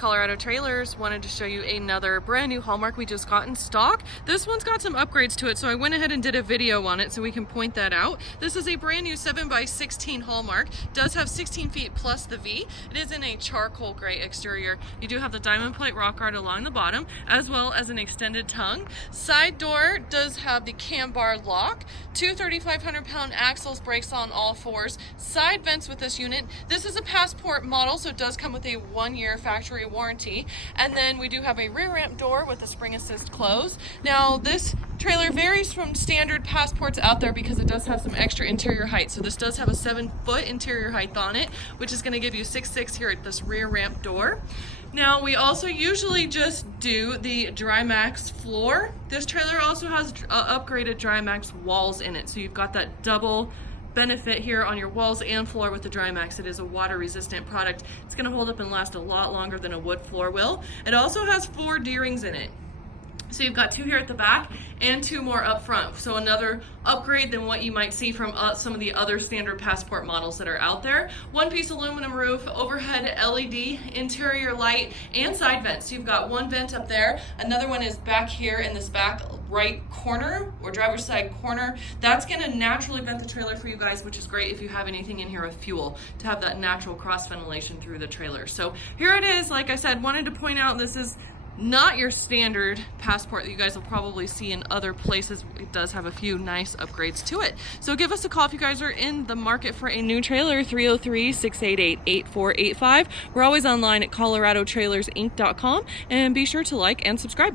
Colorado Trailers. Wanted to show you another brand new Haulmark we just got in stock. This one's got some upgrades to it, so I went ahead and did a video on it so we can point that out. This is a brand new 7x16 Haulmark. Does have 16 feet plus the V. It is in a charcoal gray exterior. You do have the diamond plate rock guard along the bottom, as well as an extended tongue. Side door does have the cam bar lock, two 3,500-pound axles, brakes on all fours, side vents with this unit. This is a Passport model, so it does come with a 1-year factory warranty. And then we do have a rear ramp door with a spring assist close. Now this trailer varies from standard Passports out there because it does have some extra interior height. So this does have a 7-foot interior height on it, which is going to give you 6'6" here at this rear ramp door. Now we also usually just do the Drymax floor. This trailer also has upgraded Drymax walls in it, so you've got that double benefit here on your walls and floor with the Drymax. It is a water resistant product. It's going to hold up and last a lot longer than a wood floor will. It also has 4 D-rings in it. So you've got 2 here at the back and 2 more up front. So another upgrade than what you might see from some of the other standard Passport models that are out there. 1-piece aluminum roof, overhead LED, interior light, and side vents. So you've got 1 vent up there. Another one is back here in this back right corner or driver's side corner. That's going to naturally vent the trailer for you guys, which is great if you have anything in here with fuel, to have that natural cross ventilation through the trailer. So here it is. Like I said, wanted to point out this is not your standard Passport that you guys will probably see in other places. It does have a few nice upgrades to it. So give us a call if you guys are in the market for a new trailer, 303-688-8485. We're always online at coloradotrailersinc.com, and be sure to like and subscribe.